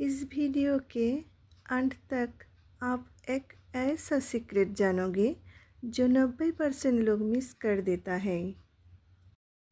इस वीडियो के अंत तक आप एक ऐसा सीक्रेट जानोगे जो 90% लोग मिस कर देता है।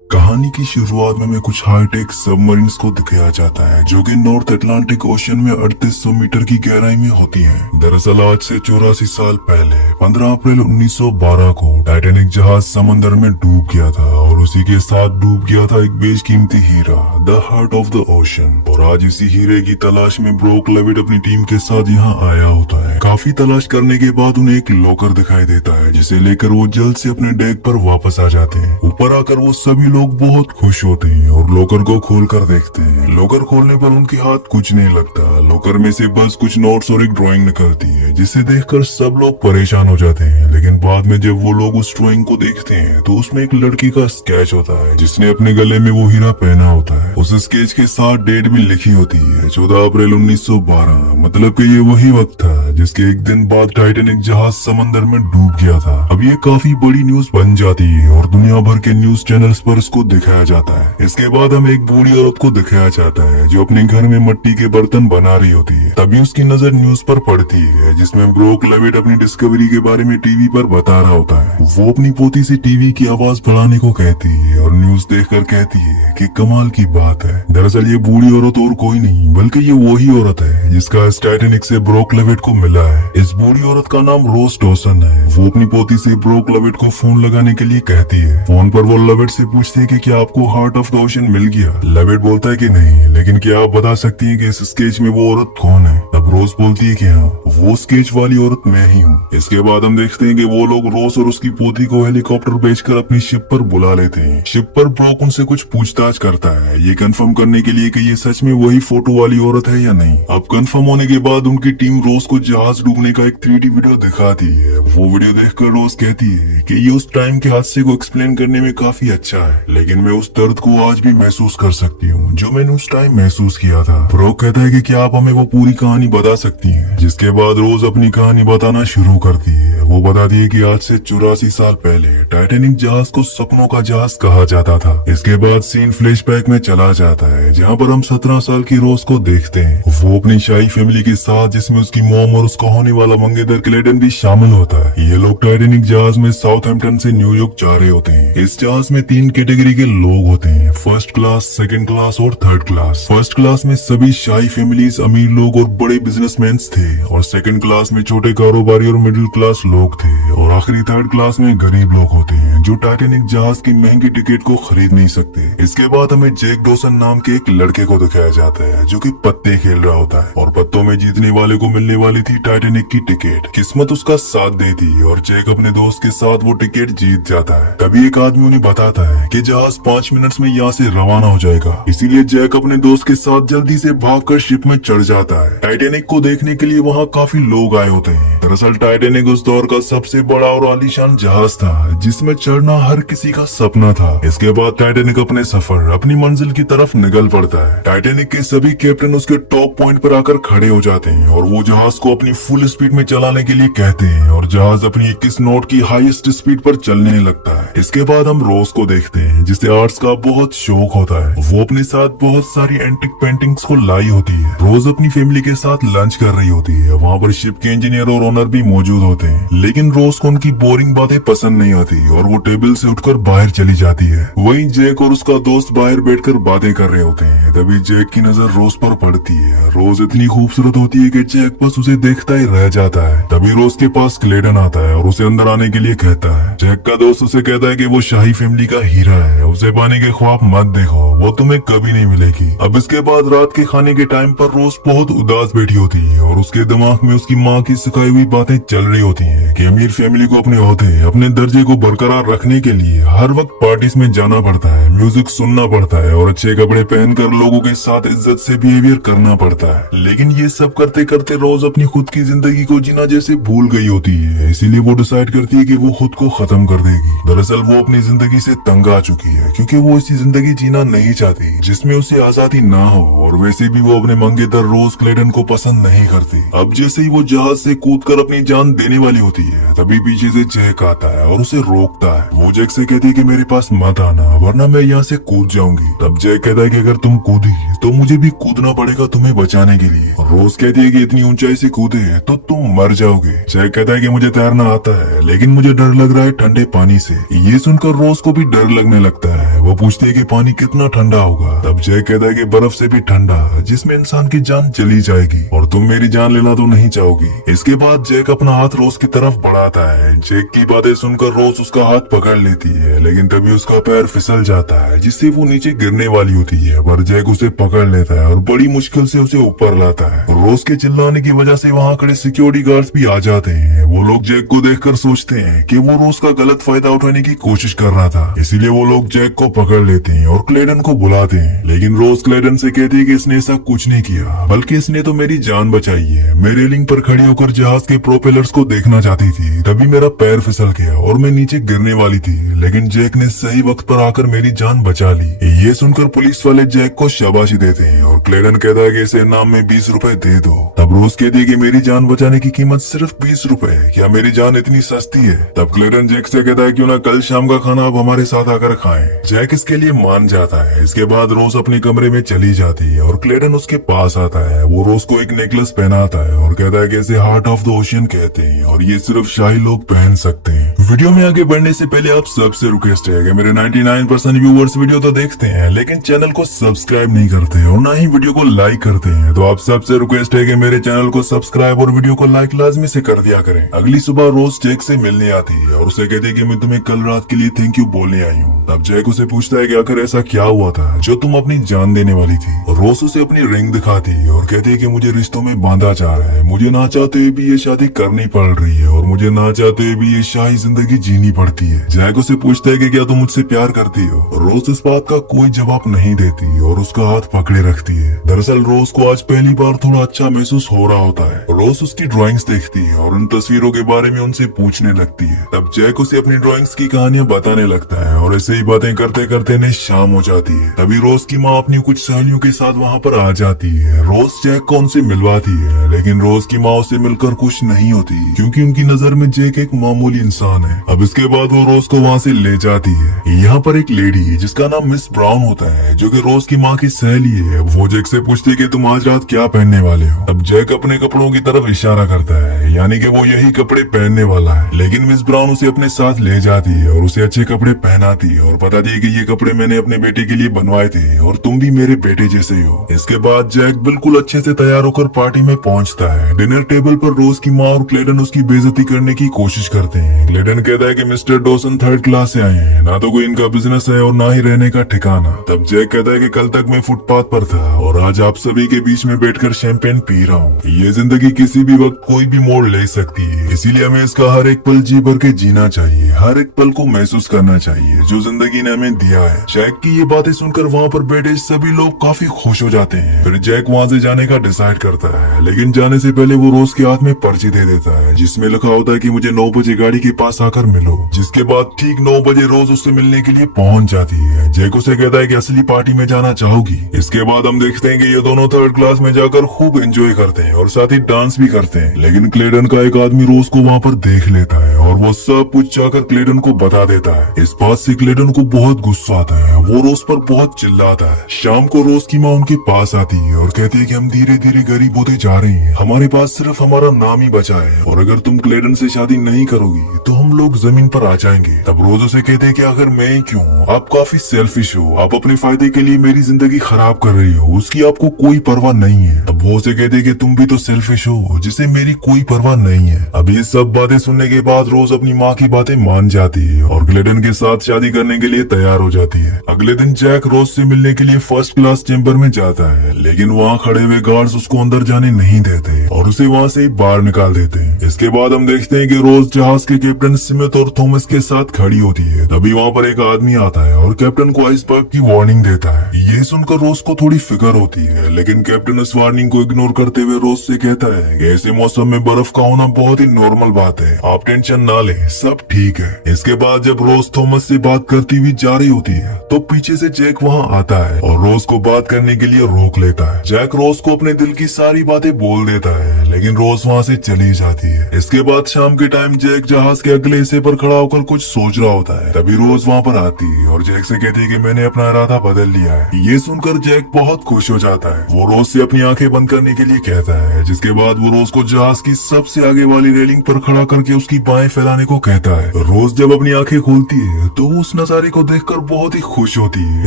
कहानी की शुरुआत में कुछ हाईटेक सबमरीन्स को दिखाया जाता है जो कि नॉर्थ अटलांटिक ओशन में 3800 मीटर की गहराई में होती हैं। दरअसल आज से 84 साल पहले 15 अप्रैल 1912 को टाइटैनिक जहाज समंदर में डूब गया था और उसी के साथ डूब गया था एक बेशकीमती हीरा, the heart of the ocean. और आज इसी हीरे की तलाश में ब्रोक लेविट अपनी टीम के साथ यहाँ आया होता है। काफी तलाश करने के बाद उन्हें एक लॉकर दिखाई देता है जिसे लेकर वो जल्द से अपने डेक पर वापस आ जाते हैं। ऊपर आकर वो सभी लोग बहुत खुश होते हैं और लॉकर को खोलकर देखते हैं। लॉकर खोलने पर उनके हाथ कुछ नहीं लगता। लॉकर में से बस कुछ नोट्स और एक ड्राइंग निकलती है जिसे देखकर सब लोग परेशान हो जाते हैं। लेकिन बाद में जब वो लोग उस ड्राइंग को देखते हैं तो उसमें एक लड़की का स्केच होता है जिसने अपने गले में वो हीरा पहना होता है। उस स्केच के साथ डेट भी लिखी होती है 14 अप्रैल 1912। मतलब कि ये वही वक्त था जिसके एक दिन बाद टाइटैनिक जहाज समंदर में डूब गया था। अब ये काफी बड़ी न्यूज बन जाती है और दुनिया भर के न्यूज चैनल्स पर इसको दिखाया जाता है। इसके बाद हमें एक बूढ़ी औरत को दिखाया जाता है जो अपने घर में मिट्टी के बर्तन बना रही होती है। तभी उसकी नजर न्यूज पर पड़ती है जिसमें ब्रोक लेविट अपनी डिस्कवरी के बारे में टीवी पर बता रहा होता है। वो अपनी पोती से टीवी की आवाज बढ़ाने को कहती है और न्यूज देखकर कहती है कि कमाल की बात है। दरअसल ये बूढ़ी औरत और कोई नहीं बल्कि ये वही औरत है जिसका इस टाइटैनिक से ब्रोक लेविट को मिला है। इस बूढ़ी औरत का नाम रोज डॉसन है। वो अपनी पोती से ब्रोक लेविट को फोन लगाने के लिए कहती है। फोन पर वो लेविट से पूछती है कि क्या आपको हार्ट ऑफ द ओशन मिल गया। लेविट बोलता है कि नहीं, लेकिन क्या आप बता सकती हैं कि इस स्केच में वो औरत कौन है। तब रोज बोलती है कि हाँ, वो स्केच वाली औरत मैं ही हूँ। इसके बाद हम देखते हैं कि वो लोग रोज और उसकी पोती को हेलीकॉप्टर भेजकर अपनी शिप पर बुला लेते हैं। शिप पर ब्रोक उनसे कुछ पूछताछ करता है ये कंफर्म करने के लिए कि ये सच में वही फोटो वाली औरत है या नहीं। अब कंफर्म होने के बाद उनकी टीम रोज को जहाज डूबने का एक 3D वीडियो दिखाती है। वो वीडियो देखकर रोज कहती है कि ये उस टाइम के हादसे को एक्सप्लेन करने में काफी अच्छा है, लेकिन मैं उस दर्द को आज भी महसूस कर सकती हूँ जो मैंने उस टाइम महसूस किया था। ब्रोक कहता है कि क्या आप हमें वो पूरी कहानी बता सकती हैं। जिसके बाद रोज अपनी कहानी बताना शुरू करती है। वो बताती है कि आज से 84 साल पहले टाइटैनिक जहाज को सपनों का जहाज कहा जाता था। इसके बाद सीन फ्लैशबैक में चला जाता है जहाँ पर हम 17 साल की रोज को देखते हैं। वो अपनी शाही फैमिली के साथ जिसमें उसकी मॉम और उसका होने वाला मंगेतर क्लेटन भी शामिल होता है। ये लोग टाइटैनिक जहाज में साउथहैम्पटन से न्यूयॉर्क जा रहे होते हैं। इस जहाज में 3 कैटेगरी के लोग होते हैं, फर्स्ट क्लास, सेकंड क्लास और थर्ड क्लास। फर्स्ट क्लास में सभी शाही फैमिलीज, अमीर लोग और बड़े बिजनेसमैन थे और सेकंड क्लास में छोटे कारोबारी और मिडिल क्लास लोग थे और आखिरी थर्ड क्लास में गरीब लोग होते हैं जो टाइटैनिक जहाज की महंगी टिकट को खरीद नहीं सकते। इसके बाद हमें जैक डॉसन नाम के एक लड़के को दिखाया जाता है जो कि पत्ते खेल रहा होता है और पत्तों में जीतने वाले को मिलने वाली थी टाइटैनिक की टिकट। किस्मत उसका साथ देती और जैक अपने दोस्त के साथ वो टिकट जीत जाता है। तभी एक आदमी उन्हें बताता है कि जहाज 5 मिनट में यहाँ से रवाना हो जाएगा। इसीलिए जैक अपने दोस्त के साथ जल्दी से भागकर शिप में चढ़ जाता है। टाइटैनिक को देखने के लिए वहाँ काफी लोग आए होते हैं। दरअसल टाइटैनिक उस दौर का सबसे बड़ा और आलीशान जहाज था जिसमें चढ़ना हर किसी का सपना था। इसके बाद टाइटैनिक अपने सफर अपनी मंजिल की तरफ निकल पड़ता है। टाइटैनिक के सभी कैप्टन उसके टॉप पॉइंट पर आकर खड़े हो जाते हैं और वो जहाज को अपनी फुल स्पीड में चलाने के लिए कहते हैं और जहाज अपनी 21 नॉट की हाईएस्ट स्पीड पर चलने लगता है। इसके बाद हम रोज को देखते हैं जिसे आर्ट्स का बहुत शौक होता है। वो अपने साथ बहुत सारी एंटिक पेंटिंग्स को लाई होती है। रोज अपनी फैमिली के साथ लंच कर रही होती है। वहाँ पर शिप के इंजीनियर और ओनर भी मौजूद होते हैं, लेकिन रोज को उनकी बोरिंग बातें पसंद नहीं आती और वो टेबल से उठकर बाहर चली जाती है। वहीं जैक और उसका दोस्त बाहर बैठकर बातें कर रहे होते हैं। तभी जैक की नजर रोज पर पड़ती है। रोज इतनी खूबसूरत होती है कि जैक बस उसे देखता ही रह जाता है। तभी रोज के पास क्लेटन आता है और उसे अंदर आने के लिए कहता है। जैक का दोस्त उसे कहता है कि वो शाही फैमिली का हीरा है, उसे पाने के ख्वाब मत देखो, वो तुम्हें कभी नहीं मिलेगी। अब इसके बाद रात के खाने के टाइम पर रोज बहुत उदास बैठी होती है और उसके दिमाग में उसकी माँ की सिखाई हुई बातें चल रही होती हैं कि अमीर फैमिली को अपने ओहदे, अपने दर्जे को बरकरार रखने के लिए हर वक्त पार्टीज में जाना पड़ता है, म्यूजिक सुनना पड़ता है और अच्छे कपड़े पहनकर लोगों के साथ इज्जत से बिहेवियर करना पड़ता है। लेकिन ये सब करते करते रोज अपनी खुद की जिंदगी को जीना जैसे भूल गई होती है। इसीलिए वो डिसाइड करती है कि वो खुद को खत्म कर देगी। दरअसल वो अपनी जिंदगी से तंग आ चुकी है क्योंकि वो ऐसी जिंदगी जीना नहीं चाहती जिसमें उसे आजादी ना हो और वैसे भी वो अपने मंगेतर रोज क्लेटन को पसंद नहीं करती। अब जैसे ही वो जहाज से कूदकर सुनकर अपनी जान देने वाली होती है, तभी पीछे से जैक आता है और उसे रोकता है। वो जैक से कहती है कि मेरे पास मत आना वरना मैं यहाँ से कूद जाऊंगी। तब जैक कहता है कि अगर तुम कूदी तो मुझे भी कूदना पड़ेगा तुम्हें बचाने के लिए। रोज कहती है कि इतनी ऊंचाई से कूदे तो तुम मर जाओगे। जैक कहता है कि मुझे तैरना आता है लेकिन मुझे डर लग रहा है ठंडे पानी से। ये सुनकर रोज को भी डर लगने लगता है। वो पूछती है कि पानी कितना ठंडा होगा। तब जैक कहता है कि बर्फ से भी ठंडा, जिसमें इंसान की जान चली जाएगी और तुम मेरी जान लेना तो नहीं चाहोगी। इसके बाद जैक अपना हाथ रोज की तरफ बढ़ाता है। जैक की बातें सुनकर रोज उसका हाथ पकड़ लेती है, लेकिन तभी उसका पैर फिसल जाता है जिससे वो नीचे गिरने वाली होती है, पर जैक उसे पकड़ लेता है और बड़ी मुश्किल से उसे ऊपर लाता है। रोज के चिल्लाने की वजह से वहाँ खड़े सिक्योरिटी गार्ड्स भी आ जाते हैं। वो लोग जैक को देखकर सोचते हैं कि वो रोज का गलत फायदा उठाने की कोशिश कर रहा था, इसीलिए वो लोग जैक को पकड़ लेते हैं और क्लेडन को बुलाते हैं। लेकिन रोज क्लेडन से कहती है कि इसने ऐसा कुछ नहीं किया, बल्कि इसने तो मेरी जान बचाई है। मैं रेलिंग पर खड़ी होकर जहाज के प्रोपेलर्स को देखना चाहती थी, तभी मेरा पैर फिसल गया और मैं नीचे गिरने वाली थी, लेकिन जैक ने सही वक्त पर आकर मेरी जान बचा ली। ये सुनकर पुलिस वाले जैक को शाबाशी देते हैं और क्लेडन कहता है कि इसे इनाम में 20 रुपए दे दो। तब रोज कहती है कि मेरी जान बचाने की कीमत सिर्फ 20 रुपए, क्या मेरी जान इतनी सस्ती है? तब क्लेडन जैक से कहता है क्यों ना कल शाम का खाना आप हमारे साथ आकर खाएं। जैक इसके लिए मान जाता है। इसके बाद रोज अपने कमरे में चली जाती है और क्लेडन उसके पास आता है। वो रोज को एक नेकलेस पहनाता है और कहता है कि इसे हार्ट ऑफ द ओशियन कहते हैं और ये सिर्फ शाही लोग पहन सकते हैं। वीडियो में आगे बढ़ने से पहले आप सबसे रिक्वेस्ट है कि मेरे 99% व्यूवर्स वीडियो तो देखते हैं लेकिन चैनल को सब्सक्राइब नहीं करते और ना ही वीडियो को लाइक करते हैं, तो आप सबसे रिक्वेस्ट है कि मेरे चैनल को सब्सक्राइब और वीडियो को लाइक लाजमी से कर दिया करें। अगली सुबह रोज जैक से मिलने आती है और उसे कहती है कि मैं तुम्हें कल रात के लिए थैंक यू बोलने आई हूँ। तब जैक उसे पूछता है कि आखिर ऐसा क्या हुआ था जो तुम अपनी जान देने वाली थी। रोज उसे अपनी रिंग दिखाती है और कहती है कि मुझे रिश्तों में बांधा जा रहा है, मुझे ना चाहते हुए भी ये शादी करनी पड़ रही है और मुझे ना चाहते हुए भी ये शाही जिंदगी जीनी पड़ती है। जैक उसे पूछता है कि क्या तुम मुझसे प्यार करती हो। रोज इस बात का कोई जवाब नहीं देती और उसका हाथ पकड़े रखती है। दरअसल रोज को आज पहली बार थोड़ा अच्छा महसूस हो रहा होता है। रोज उसकी ड्राइंग्स देखती है और उन तस्वीरों के बारे में उनसे पूछने लगती है। तब जैक उसे अपनी ड्राइंग्स की कहानियां बताने लगता है और ऐसे ही बातें करते करते ने शाम हो जाती है। तभी रोज की माँ अपनी कुछ सहेलियों के साथ वहाँ पर आ जाती है। रोज जैक को उनसे मिलवाती है, लेकिन रोज की माँ उससे मिलकर खुश नहीं होती क्योंकि उनकी नजर में जैक एक मामूली इंसान है। अब इसके बाद वो रोज को वहाँ से ले जाती है। यहाँ पर एक लेडी जिसका नाम मिस ब्राउन होता है, जो कि रोज की माँ की सहेली है, वो जैक से पूछती है कि तुम आज रात क्या पहनने वाले हो। अब जैक अपने कपड़ों की तरफ इशारा करता है, यानी कि वो यही कपड़े पहनने वाला है। लेकिन मिस ब्राउन उसे अपने साथ ले जाती है और उसे अच्छे कपड़े पहनाती है और बताती है कि ये कपड़े मैंने अपने बेटे के लिए बनवाए थे और तुम भी मेरे बेटे जैसे ही हो। इसके बाद जैक बिल्कुल अच्छे से तैयार होकर पार्टी में पहुंचता है। डिनर टेबल पर रोज की माँ और क्लेडन उसकी बेइज्जती करने की कोशिश करते हैं। क्लेडन कहता है कि मिस्टर डॉसन थर्ड क्लास से आए हैं, ना तो कोई इनका बिजनेस है और ना ही रहने का ठिकाना। तब जैक कहता है कि कल तक मैं फुटपाथ पर था और आज आप सभी के बीच में बैठकर शैंपेन पी रहा हूँ। ये जिंदगी किसी भी वक्त कोई भी मोड़ ले सकती है, इसीलिए हमें इसका हर एक पल जी भर के जीना चाहिए, हर एक पल को महसूस करना चाहिए जो जिंदगी ने हमें दिया है। जैक की ये बातें सुनकर वहाँ पर बैठे सभी लोग काफी खुश हो जाते हैं। फिर जैक वहाँ से जाने का डिसाइड करता है, लेकिन जाने से पहले वो रोज के हाथ में पर्ची दे देता है जिसमें लिखा होता है कि मुझे 9 बजे गाड़ी के पास आकर मिलो। जिसके बाद ठीक 9 बजे रोज उससे मिलने के लिए पहुंच जाती है। जैक उसे कहता है कि असली पार्टी में जाना चाहोगी। इसके बाद हम देखते हैं कि ये दोनों थर्ड क्लास में जाकर खूब एंजॉय करते हैं और साथ ही डांस भी करते हैं। लेकिन क्लेडन का एक आदमी रोज को वहाँ पर देख लेता है और वो सब कुछ जाकर क्लेडन को बता देता है। इस बात से क्लेडन को बहुत गुस्सा आता है। वो रोज पर बहुत चिल्लाता है। शाम को रोज की माँ उनके पास आती है और कहती है कि हम धीरे धीरे गरीब होते जा रहे हैं, हमारे पास सिर्फ हमारा नाम ही बचा है और अगर तुम क्लेडन से शादी नहीं करोगी तो हम लोग जमीन पर आ जाएंगे। तब रोज उसे कहते हैं कि आखिर मैं ही क्यों, आप काफी सेल्फिश हो, आप अपने फायदे के लिए मेरी जिंदगी खराब कर रही हो, उसकी आपको कोई परवाह नहीं है। तब वो उसे कहते हैं कि तुम भी तो सेल्फिश हो जिसे मेरी कोई परवाह नहीं है। अब ये सब बातें सुनने के बाद रोज अपनी माँ की बातें मान जाती है और क्लेडन के साथ शादी करने के लिए तैयार हो जाती है। अगले दिन जैक रोज से मिलने के लिए फर्स्ट क्लास चेम्बर में जाता है, लेकिन वहाँ खड़े हुए गार्ड्स उसको अंदर जाने नहीं देते और उसे वहाँ से बाहर निकाल देते हैं। इसके बाद हम देखते हैं कि रोज जहाज के कैप्टन स्मिथ और थॉमस के साथ खड़ी होती है। तभी वहाँ पर एक आदमी आता है और कैप्टन को आइसबर्ग की वार्निंग देता है। ये सुनकर रोज को थोड़ी फिक्र होती है, लेकिन कैप्टन इस वार्निंग को इग्नोर करते हुए रोज से कहता है कि ऐसे मौसम में बर्फ का होना बहुत ही नॉर्मल बात है, आप टेंशन ना लें, सब ठीक है। इसके बाद जब रोज थॉमस से बात करती हुई जा रही होती है तो पीछे से जैक वहाँ आता है और रोज को बात करने के लिए रोक लेता है। जैक रोज को अपने दिल की सारी बातें बोल देता है, लेकिन रोज वहाँ से चली जाती है। इसके बाद शाम के टाइम जैक जहाज के अगले हिस्से पर खड़ा होकर कुछ सोच रहा होता है। तभी रोज वहाँ पर आती है और जैक से कहती है कि मैंने अपना इरादा बदल लिया है। ये सुनकर जैक बहुत खुश हो जाता है। वो रोज से अपनी आंखें बंद करने के लिए कहता है, जिसके बाद वो रोज को जहाज की सबसे आगे वाली रेलिंग पर खड़ा करके उसकी बाहें फैलाने को कहता है। रोज जब अपनी आंखें खोलती है तो वो उस नजारे को देखकर बहुत ही खुश होती है।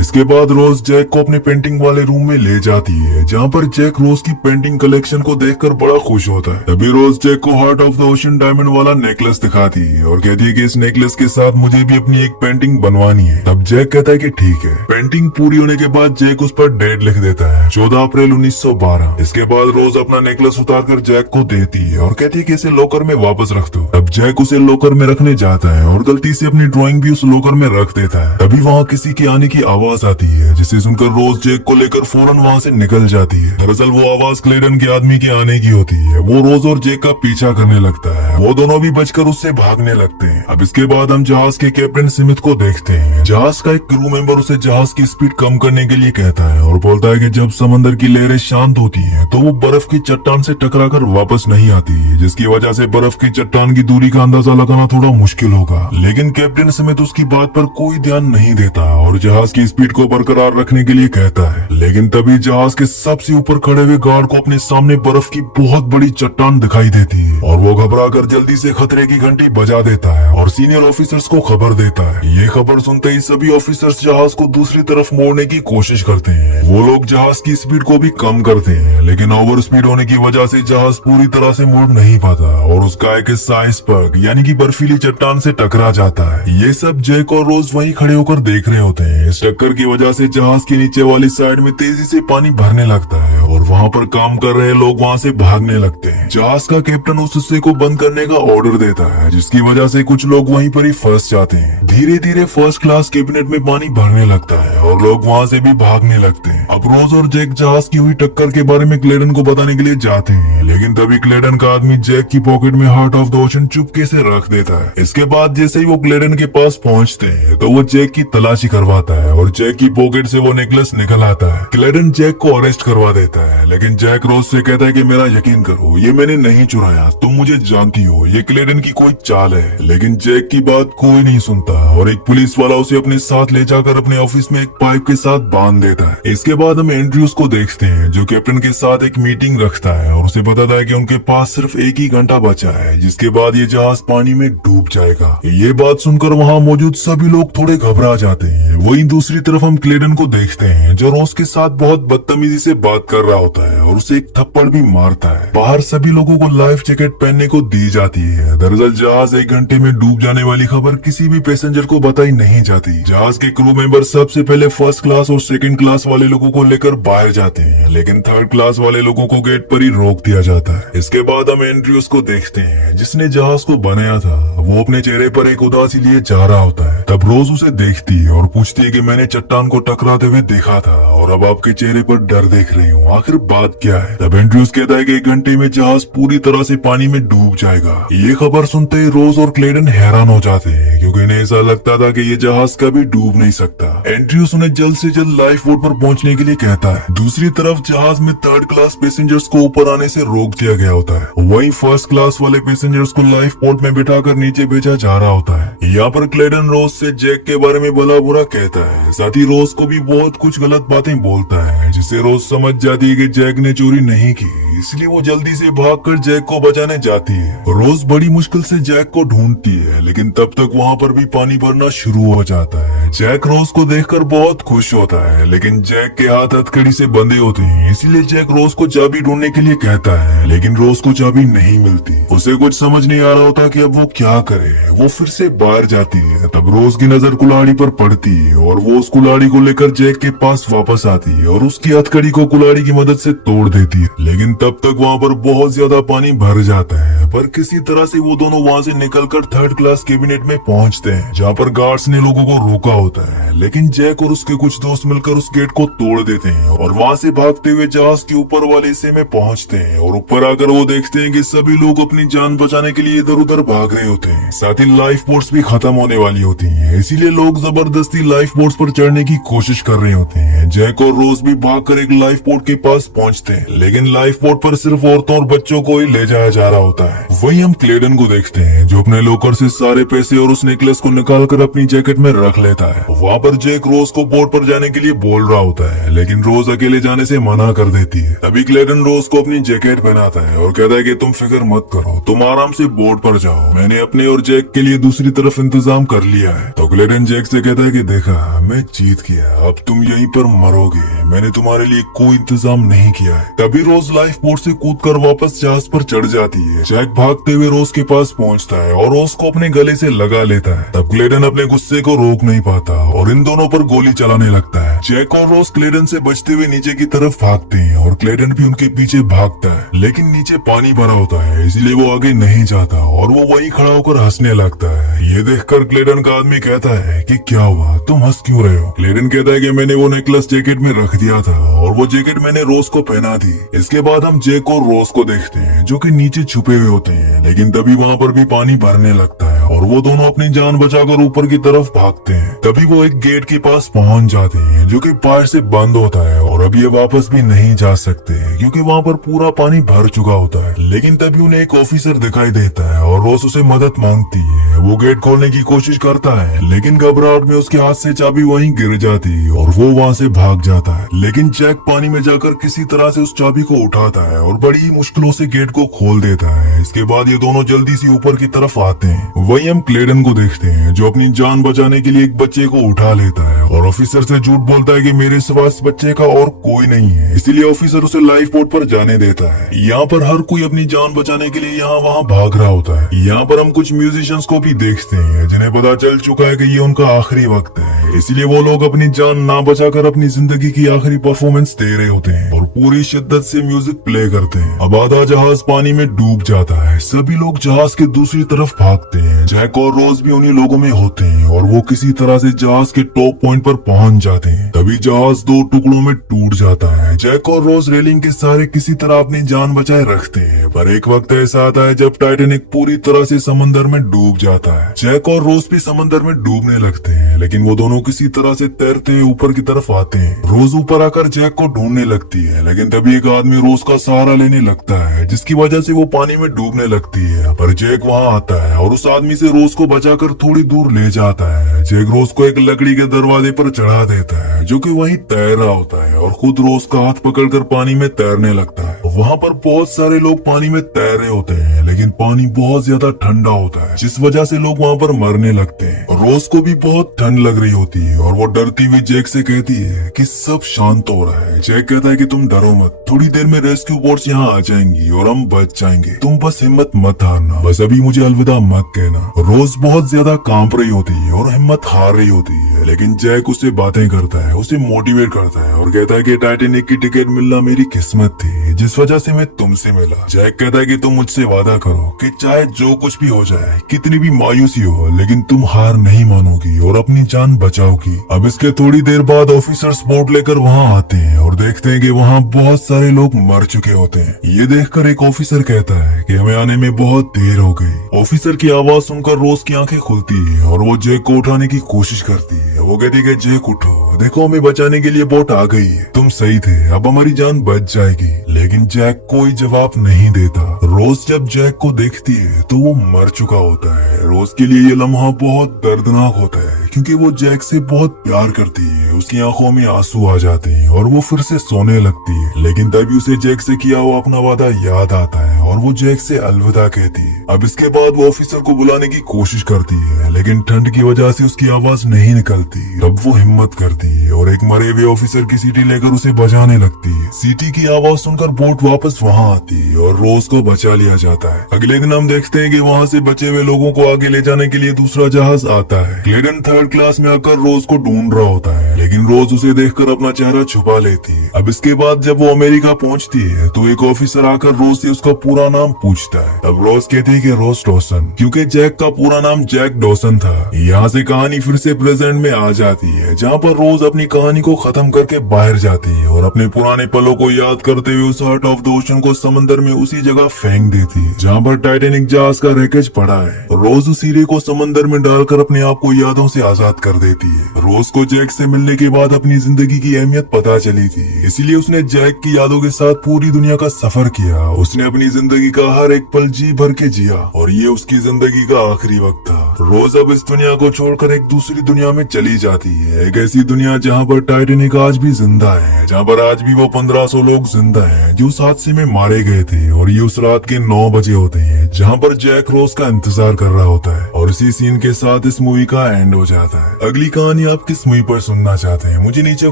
इसके बाद रोज जैक को अपने पेंटिंग वाले रूम में ले जाती है, जहाँ पर जैक रोज की पेंटिंग कलेक्शन को देखकर बड़ा खुश होता है। तभी रोज जैक को heart of the ocean diamond वाला नेकलेस दिखाती है और कहती है कि इस नेकलेस के साथ मुझे भी अपनी एक पेंटिंग बनवानी है। तब जैक कहता है कि ठीक है। पेंटिंग पूरी होने के बाद जैक उस पर डेट लिख देता है, 14 अप्रैल 1912। इसके बाद रोज अपना नेकलेस उतार कर जैक को देती है और कहती है कि इसे लॉकर में वापस रख दो। तब जैक उसे लॉकर में रखने जाता है और गलती से अपनी ड्राइंग भी उस लॉकर में रख देता है। तभी वहाँ किसी के आने की आवाज आती है, जिसे सुनकर रोज जैक को लेकर फौरन वहाँ से निकल जाती है। दरअसल वो आवाज क्लेडन के आदमी के आने की होती है। वो रोज और जैक का पीछा करने लगता है। वो दोनों भी बचकर उससे भागने लगते हैं। अब इसके बाद हम जहाज के कैप्टन स्मिथ को देखते हैं। जहाज का एक क्रू मेंबर उसे जहाज की स्पीड कम करने के लिए कहता है और बोलता है कि जब समंदर की लहरें शांत होती है तो वो बर्फ की चट्टान से टकराकर वापस नहीं आती, जिसकी वजह से बर्फ की चट्टान की दूरी का अंदाजा लगाना थोड़ा मुश्किल होगा। लेकिन कैप्टन स्मिथ उसकी बात पर कोई ध्यान नहीं देता और जहाज की स्पीड को बरकरार रखने के लिए कहता है। लेकिन तभी जहाज के सबसे ऊपर खड़े हुए गार्ड को अपने सामने बर्फ की बहुत बड़ी चट्टान दिखाई देती है और वो घबराकर जल्दी से खतरे की घंटी बजा देता है और सीनियर ऑफिसर्स को खबर देता है। ये खबर सुनते ही सभी ऑफिसर्स जहाज को दूसरी तरफ मोड़ने की कोशिश करते हैं। वो लोग जहाज की स्पीड को भी कम करते हैं, लेकिन ओवर स्पीड होने की वजह से जहाज पूरी तरह से मुड़ नहीं पाता और उसका एक हिस्सा आइसबर्ग यानी कि बर्फीली चट्टान से टकरा जाता है। ये सब जैक और रोज वहीं खड़े होकर देख रहे होते हैं। इस टक्कर की वजह से जहाज के नीचे वाली साइड में तेजी से पानी भरने लगता है और वहाँ पर काम कर रहे लोग वहाँ से भागने लगते हैं। जहाज का कैप्टन उस हिस्से को बंद करने का ऑर्डर देता है, जिसकी वजह से कुछ लोग वहीं पर ही फंस जाते हैं। धीरे धीरे फर्स्ट क्लास कैबिनेट में पानी भरने लगता है और लोग वहाँ से भी भागने लगते हैं। अब रोज और जैक जहाज की हुई टक्कर के बारे में क्लेडन को बताने के लिए जाते हैं, लेकिन तभी क्लेडन का आदमी जैक की पॉकेट में हार्ट ऑफ द ओशन चुपके से रख देता है। इसके बाद जैसे ही वो क्लेडन के पास पहुँचते हैं तो वो जैक की तलाशी करवाता है और जैक की पॉकेट से वो नेकलेस निकल आता है। क्लेडन जैक को अरेस्ट करवा देता है, लेकिन जैक रोज से कहता है कि मेरा यकीन करो, ये मैंने नहीं चुराया, तुम मुझे जानती हो, ये क्लेडन की कोई चाल है। लेकिन जैक की बात कोई नहीं सुनता और एक पुलिस वाला उसे अपने साथ ले जाकर अपने ऑफिस में एक पाइप के साथ बांध देता है। इसके बाद हम एंड्रयूज को देखते हैं, जो कैप्टन के साथ एक मीटिंग रखता है और उसे बताता है कि उनके पास सिर्फ एक ही घंटा बचा है, जिसके बाद ये जहाज पानी में डूब जाएगा। ये बात सुनकर वहाँ मौजूद सभी लोग थोड़े घबरा जाते हैं। वहीं दूसरी तरफ हम क्लेडन को देखते हैं, जो रोज के साथ बहुत बदतमीजी से बात कर रहा होता है और उसे एक थप्पड़ भी मारता है। बाहर सभी लोगों को लाइफ जैकेट पहनने को दी जाती है। दरअसल जहाज 1 घंटे में डूब जाने वाली खबर किसी भी पैसेंजर को बताई नहीं जाती। जहाज के क्रू मेंबर सबसे पहले फर्स्ट क्लास और सेकंड क्लास वाले लोगों को लेकर बाहर जाते हैं, लेकिन थर्ड क्लास वाले लोगों को गेट पर ही रोक दिया जाता है। इसके बाद हम एंड्रयूज को देखते हैं, जिसने जहाज को बनाया था। वो अपने चेहरे पर एक उदासी लिए जा रहा होता है। तब रोज उसे देखती है और पूछती है कि मैंने चट्टान को टकराते हुए देखा था और अब आपके चेहरे पर डर देख रही हूँ, आखिर बात क्या है। तब एंड्रयूज कहता है कि 1 घंटे में जहाज पूरी तरह से पानी में डूब जाएगा। ये खबर सुनते ही रोज और क्लेडन हैरान हो जाते हैं, क्योंकि इन्हें ऐसा लगता था कि ये जहाज कभी डूब नहीं सकता। एंड्रयूज उन्हें जल्द से जल्द लाइफ बोट पर पहुंचने के लिए कहता है। दूसरी तरफ जहाज में थर्ड क्लास पैसेंजर्स को ऊपर आने से रोक दिया गया होता है। वहीं फर्स्ट क्लास वाले पैसेंजर्स को लाइफ बोट में बिठाकर नीचे भेजा जा रहा होता है। यहाँ पर क्लेडन रोज से जैक के बारे में भला बुरा कहता है, साथ ही रोज को भी बहुत कुछ गलत बातें बोलता है, जिससे रोज समझ जाती है कि जैक ने चोरी नहीं की, इसलिए वो जल्दी से भागकर जैक को बचाने जाती है। रोज बड़ी मुश्किल से जैक को ढूंढती है, लेकिन तब तक वहाँ पर भी पानी भरना शुरू हो जाता है। जैक रोज को देखकर बहुत खुश होता है, लेकिन जैक के हाथ हथकड़ी से बंधे होते हैं, इसलिए जैक रोज को चाबी ढूंढने के लिए कहता है, लेकिन रोज को चाबी नहीं मिलती। उसे कुछ समझ नहीं आ रहा होता कि अब वो क्या करे। वो फिर से बाहर जाती है। तब रोज की नजर कुल्हाड़ी पर पड़ती है और वो उस कुल्हाड़ी को लेकर जैक के पास वापस आती है और उसकी हथकड़ी को कुल्हाड़ी की मदद से तोड़ देती है। लेकिन तब तक वहाँ पर बहुत ज्यादा पानी भर जाता है। पर किसी तरह से वो दोनों वहाँ से निकलकर थर्ड क्लास कैबिनेट में पहुँचते हैं, जहाँ पर गार्ड्स ने लोगों को रोका होता है। लेकिन जैक और उसके कुछ दोस्त मिलकर उस गेट को तोड़ देते हैं और वहाँ से भागते हुए जहाज के ऊपर वाले हिस्से में पहुँचते हैं। और ऊपर आकर वो देखते हैं कि सभी लोग अपनी जान बचाने के लिए इधर उधर भाग रहे होते हैं। साथ ही लाइफ बोट्स भी खत्म होने वाली होती है, इसीलिए लोग जबरदस्ती लाइफ बोट्स पर चढ़ने की कोशिश कर रहे होते हैं। जैक और रोज भी भागकर एक लाइफ बोट के पास पहुंचते हैं, लेकिन लाइफ बोट पर सिर्फ औरतों और बच्चों को ही ले जाया जा रहा होता है। वही हम क्लेडन को देखते हैं, जो अपने लॉकर से सारे पैसे और उस नेकलेस को निकाल कर अपनी जैकेट में रख लेता है। वहाँ पर जैक रोज को बोट पर जाने के लिए बोल रहा होता है, लेकिन रोज अकेले जाने से मना कर देती है। तभी क्लेडन रोज को अपनी जैकेट पहनाता है और कहता है कि तुम फिक्र मत करो, तुम आराम से बोट पर जाओ, मैंने अपने और जैक के लिए दूसरी तरफ इंतजाम कर लिया है। तो क्लेडन जैक से कहता है कि देखा, मैं जीत गया, अब तुम यहीं पर मरोगे, मैंने तुम्हारे लिए कोई इंतजाम नहीं किया है। तभी रोज लाइफ बोट से कूदकर वापस जहाज पर चढ़ जाती है। जैक भागते हुए रोज के पास पहुंचता है और रोज को अपने गले से लगा लेता है। तब क्लेडन अपने गुस्से को रोक नहीं पाता और इन दोनों पर गोली चलाने लगता है। जैक और रोज क्लेडन से बचते हुए नीचे की तरफ भागते हैं और क्लेडन भी उनके पीछे भागता है, लेकिन नीचे पानी भरा होता है, इसलिए वो आगे नहीं जाता और वो वहीं खड़ा होकर हंसने लगता है। ये देखकर क्लेडन का आदमी कहता है कि क्या हुआ, तुम हंस क्यों रहे हो? क्लेडन कहता है कि मैंने वो नेकलेस जैकेट में रख दिया था और वो जैकेट मैंने रोज को पहना दी। इसके बाद हम जैक और रोज को देखते हैं, जो कि नीचे छुपे हुए होते हैं, लेकिन तभी वहाँ पर भी पानी भरने लगता है और वो दोनों अपनी जान बचाकर ऊपर की तरफ भागते हैं। तभी वो एक गेट के पास पहुंच जाते हैं, जो कि बाहर से बंद होता है और अब ये वापस भी नहीं जा सकते क्योंकि वहाँ पर पूरा पानी भर चुका होता है। लेकिन तभी उन्हें एक ऑफिसर दिखाई देता है और रोज उसे मदद मांगती है। वो गेट खोलने की कोशिश करता है, लेकिन घबराहट में उसके हाथ से चाबी वहीं गिर जाती और वो वहाँ से भाग जाता है। लेकिन जैक पानी में जाकर किसी तरह से उस चाबी को उठाता है और बड़ी मुश्किलों से गेट को खोल देता है। इसके बाद ये दोनों जल्दी से ऊपर की तरफ आते हैं। वहीं हम क्लेडन को देखते हैं, जो अपनी जान बचाने के लिए एक बच्चे को उठा लेता है और ऑफिसर से झूठ बोलता है कि मेरे सिवा इस बच्चे का और कोई नहीं है, इसीलिए ऑफिसर उसे लाइफ बोट पर जाने देता है। यहाँ पर हर कोई अपनी जान बचाने के लिए यहाँ वहाँ भाग रहा होता है। यहाँ पर हम कुछ म्यूजिशियंस को भी देखते हैं, जिन्हें पता चल चुका है कि ये उनका आखिरी वक्त है, इसलिए वो लोग अपनी जान ना बचाकर अपनी जिंदगी की आखिरी परफॉर्मेंस दे रहे होते हैं और पूरी शिद्दत से म्यूजिक प्ले करते हैं। अब आधा जहाज पानी में डूब जाता है। सभी लोग जहाज के दूसरी तरफ भागते हैं। जैक और रोज भी उन्हीं लोगों में होते हैं और वो किसी तरह से जहाज के टॉप पॉइंट पर पहुंच जाते हैं। तभी जहाज दो टुकड़ों में टूट जाता है। जैक और रोज रेलिंग के सहारे किसी तरह अपनी जान बचाए रखते हैं, पर एक वक्त ऐसा आता है जब टाइटैनिक पूरी तरह से समंदर में डूब जाता है। जैक और रोज भी समंदर में डूबने लगते हैं, लेकिन वो दोनों किसी तरह से तैरते हुए ऊपर की तरफ आते हैं। रोज ऊपर आकर जैक को ढूंढने लगती है, लेकिन तभी एक आदमी रोज का सहारा लेने लगता है, जिसकी वजह से वो पानी में डूबने लगती है। पर जैक वहाँ आता है और उस आदमी से रोज को बचाकर थोड़ी दूर ले जाता है। जैक रोज को एक लकड़ी के दरवाजे पर चढ़ा देता है, जो कि वहीं तैर रहा होता है, और खुद रोज का हाथ पकड़कर पानी में तैरने लगता है। वहाँ पर बहुत सारे लोग पानी में तैर रहे होते हैं, लेकिन पानी बहुत ज्यादा ठंडा होता है, जिस वजह से लोग वहाँ पर मरने लगते हैं। रोज को भी बहुत ठंड लग रही होती है और वो डरती हुई जैक से कहती है कि सब शांत हो रहा है। जैक कहता है कि तुम डरो मत, थोड़ी देर में रेस्क्यू बोट्स यहाँ आ जाएंगी और हम बच जाएंगे, तुम बस हिम्मत मत हारना, बस अभी मुझे अलविदा मत कहना। रोज बहुत ज्यादा कांप रही होती है और हिम्मत हार रही होती है, लेकिन जैक उससे बातें करता है, उसे मोटिवेट करता है और कहता है कि टाइटैनिक की टिकट मिलना मेरी किस्मत थी, जिस वजह से मैं तुमसे मिला। जैक कहता है कि तुम मुझसे वादा करो कि चाहे जो कुछ भी हो जाए, कितनी भी मायूसी हो, लेकिन तुम हार नहीं मानोगी और अपनी जान बचाओगी। अब इसके थोड़ी देर बाद ऑफिसर्स बोट लेकर वहाँ आते हैं और देखते हैं कि वहाँ बहुत सारे लोग मर चुके होते हैं। ये देखकर एक ऑफिसर कहता है कि हमें आने में बहुत देर हो गई। ऑफिसर की आवाज सुनकर रोज की आंखें खुलती है और वो जैक को उठाने की कोशिश करती है। वो कहती है कि जैक उठो, देखो हमें बचाने के लिए बोट आ गई है, तुम सही थे, अब हमारी जान बच जाएगी। लेकिन जैक कोई जवाब नहीं देता। रोज जब जैक को देखती है तो वो मर चुका होता है। रोज के लिए ये लम्हा बहुत दर्दनाक होता है, क्योंकि वो जैक से बहुत प्यार करती है। उसकी आंखों में आंसू आ जाते हैं और वो फिर से सोने लगती है। लेकिन तभी उसे जैक से किया हुआ अपना वादा याद आता है और वो जैक से अलविदा कहती है। अब इसके बाद वो ऑफिसर को बुलाने की कोशिश करती है, लेकिन ठंड की वजह से उसकी आवाज नहीं निकलती। तब वो हिम्मत करती है और एक मरे हुए ऑफिसर की सीटी लेकर उसे बजाने लगती है। सीटी की आवाज सुनकर बोट वापस वहाँ आती है और रोज को बचा लिया जाता है। अगले दिन हम देखते हैं कि वहाँ से बचे हुए लोगों को आगे ले जाने के लिए दूसरा जहाज आता है। क्लेडन थर्ड क्लास में आकर रोज को ढूंढ रहा होता है, लेकिन रोज उसे देखकर अपना चेहरा छुपा लेती है। अब इसके बाद जब वो अमेरिका पहुंचती है तो एक ऑफिसर आकर रोज से उसका पूरा नाम पूछता है। तब रोज कहती है कि रोज डॉसन, क्योंकि जैक का पूरा नाम जैक डॉसन था। यहाँ से कहानी फिर से प्रेजेंट में आ जाती है, जहाँ पर रोज अपनी कहानी को खत्म करके बाहर जाती है और अपने पुराने पलों को याद करते हुए उस हार्ट ऑफ द ओशन को समंदर में उसी जगह फेंक देती है जहाँ पर टाइटैनिक जहाज का रैकेज पड़ा है। रोज उस हीरे को समंदर में डालकर अपने आप को यादों से आजाद कर देती है। रोज को जैक से मिलने के बाद अपनी जिंदगी की अहमियत पता चली थी, इसलिए उसने जैक की यादों के साथ पूरी दुनिया का सफर किया। उसने अपनी जिंदगी का हर एक पल जी भर के जिया और ये उसकी जिंदगी का आखिरी वक्त था। रोज अब इस दुनिया को छोड़कर एक दूसरी दुनिया में चली जाती है, एक ऐसी दुनिया जहाँ पर टाइटैनिक आज भी जिंदा है, जहाँ पर आज भी वो 1500 लोग जिंदा हैं जो उस हादसे में मारे गए थे। और ये उस रात के 9 बजे होते हैं जहाँ पर जैक रोज का इंतजार कर रहा होता है। और इसी सीन के साथ इस मूवी का एंड हो जाता है। अगली कहानी आप किस मूवी पर सुनना चाहते हैं मुझे नीचे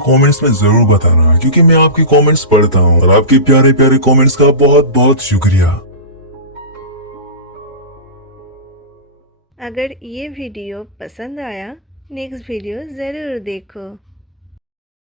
कमेंट्स में जरूर बताना, क्योंकि मैं आपके कमेंट्स पढ़ता हूँ और आपके प्यारे प्यारे कमेंट्स का बहुत बहुत शुक्रिया। अगर ये वीडियो पसंद आया नेक्स्ट वीडियो ज़रूर देखो।